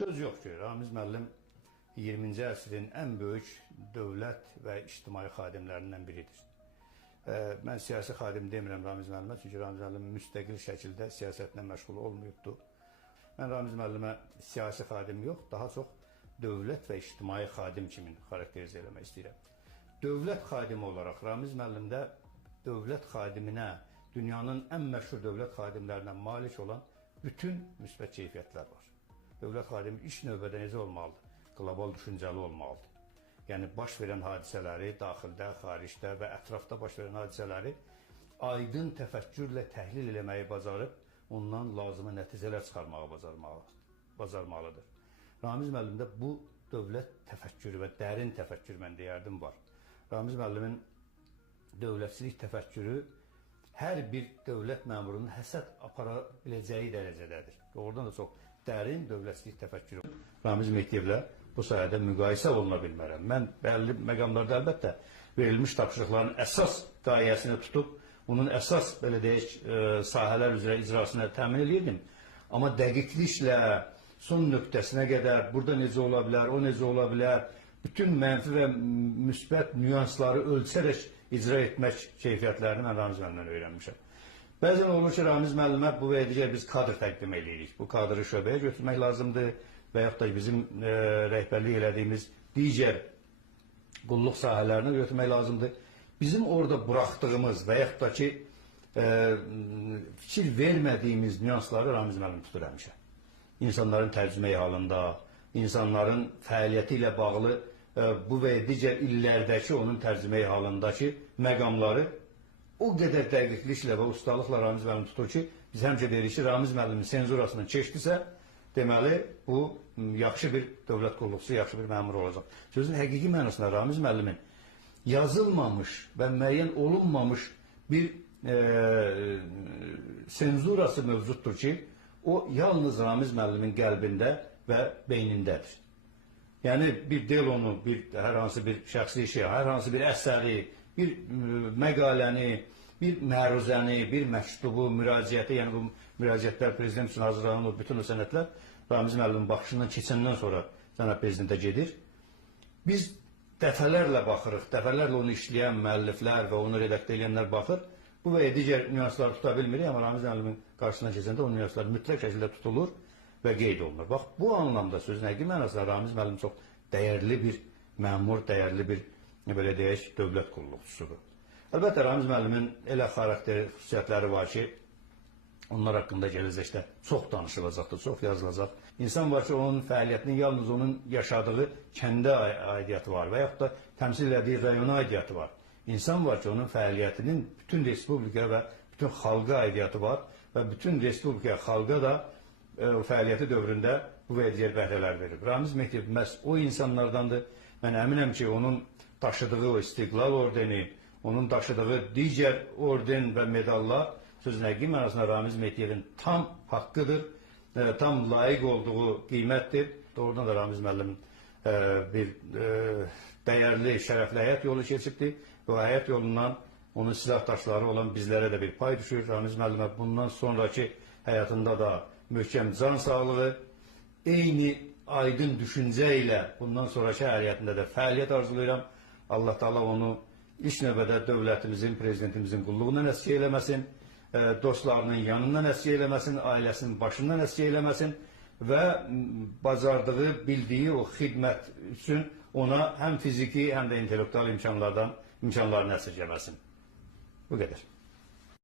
Söz yox ki, Ramiz müəllim 20-ci əsrin ən böyük dövlət və ictimai xadimlərindən biridir. Mən siyasi xadim demirəm Ramiz müəllimə, çünki Ramiz müəllim müstəqil şəkildə siyasətlə məşğul olmayıbdır. Mən Ramiz müəllimə siyasi xadim yox, daha çox dövlət və ictimai xadim kimi xarakterizə eləmək istəyirəm. Dövlət xadimi olaraq Ramiz müəllimdə dövlət xadiminə, dünyanın ən məşhur dövlət xadimlərinə malik olan bütün müsbət keyfiyyətlər var. Dövlət xadimi iş növbədə necə olmalıdır? Qlobal düşüncəli olmalıdır. Yəni, baş verən hadisələri, daxildə, xaricdə və ətrafda baş verən hadisələri aydın təfəkkürlə təhlil eləməyi bacarıb, ondan lazımi nəticələr çıxarmağı bacarmalıdır. Ramiz müəllimdə bu dövlət təfəkkürü və dərin təfəkkür, mən deyərdim, var. Ramiz müəllimin dövlətçilik təfəkkürü hər bir dövlət məmurunun həsəd apara biləcəyi dərəcədədir. Oradan da çox dərin dövlətçilik təfəkkürü. Ramiz Mehdiyevlə bu sayədə müqayisə oluna bilmərəm. Mən bəlli məqamlarda əlbəttə verilmiş tapşırıqların əsas qayəsini tutub, onun əsas, belə deyək, sahələr üzrə icrasını təmin edirdim. Amma dəqiqliklə, son nöqtəsinə qədər, burada necə ola bilər, o necə ola bilər, bütün mənfi və müsbət nüansları ölçərək icra etmək keyfiyyətlərini mən Ramiz müəllimdən öyrənmişəm. Bəzən olur ki, Ramiz müəllimə bu və digər biz kadr təqdim edirik. Bu kadrı şöbəyə götürmək lazımdır və yaxud da bizim rəhbərlik elədiyimiz digər qulluq sahələrini götürmək lazımdır. Bizim orada buraxdığımız və yaxud da ki, fikir vermədiyimiz nüansları Ramiz müəllim tutur həmişə. İnsanların tərcüməyi halında, insanların fəaliyyəti ilə bağlı bu və digər illərdəki onun tərcüməyi halındakı məqamları o qədər dəqiqliklə və ustalıqla Ramiz müəllim tutur ki, biz həmçə deyirik ki, Ramiz müəllimin senzurasını keçdisə, deməli, bu yaxşı bir dövlət qulluqçusu, yaxşı bir məmur olacaq. Sözün həqiqi mənasında Ramiz müəllimin yazılmamış və müəyyən olunmamış bir senzurası mövcuddur ki, o yalnız Ramiz müəllimin qəlbində və beynindədir. Yəni, bir delonu, hər hansı bir şəxsi şey, hər hansı bir əsəri, bir məqaləni, bir məruzəni, bir məktubu, müraciəti, yəni bu müraciətlər prezident üçün hazırlanan bütün o sənədlər Ramiz müəllimin baxışından keçəndən sonra cənab prezidentə gedir. Biz dəfələrlə baxırıq, dəfələrlə onu işləyən müəlliflər və onu redaktə edənlər baxır. Bu və digər nüansları tuta bilmirik, amma Ramiz müəllimin qarşısına keçəndə o nüanslar mütləq şəkildə tutulur və qeyd olunur. Bax, bu anlamda sözün həqiqi mənasında Ramiz müəllim çox dəyərli bir məmur, dəyərli bir, belə deyək, dövlət qulluqçusudur. Əlbəttə, Ramiz müəllimin elə xarakteri, xüsusiyyətləri var ki, onlar haqqında gələcəkdə çox danışılacaqdır, çox yazılacaq. İnsan var ki, onun fəaliyyətinin yalnız onun yaşadığı kəndə aidiyyatı var və yaxud da təmsil elədiyi rayona aidiyyatı var. İnsan var ki, onun fəaliyyətinin bütün respublika və bütün xalqa aidiyyatı var və bütün respublika, xalqa da fəaliyyəti dövründə bu və digər bəhrələr verir. Ramiz Mehdiyev məhz o insanlardandır. Mən əminəm ki, onun daşıdığı o İstiqlal ordeni, onun daşıdığı digər orden və medallar sözün həqiqi mənasında Ramiz Mehdiyevin tam haqqıdır, tam layiq olduğu qiymətdir. Doğrudan da Ramiz müəllim bir dəyərli, şərəfli həyat yolu keçibdir. Bu həyat yolundan onun silahdaşları olan bizlərə də bir pay düşür. Ramiz müəllimə bundan sonraki həyatında da möhkəm can sağlığı, eyni aydın düşüncə ilə bundan sonraki həyatında da fəaliyyət arzulayıram. Allah Teala onu ilk növbədə dövlətimizin, prezidentimizin qulluğundan əskik eləməsin, dostlarının yanından əskik eləməsin, ailəsinin başından əskik eləməsin və bacardığı, bildiyi o xidmət üçün ona həm fiziki, həm də intellektual imkanlarını əsirgəməsin. Bu qədər.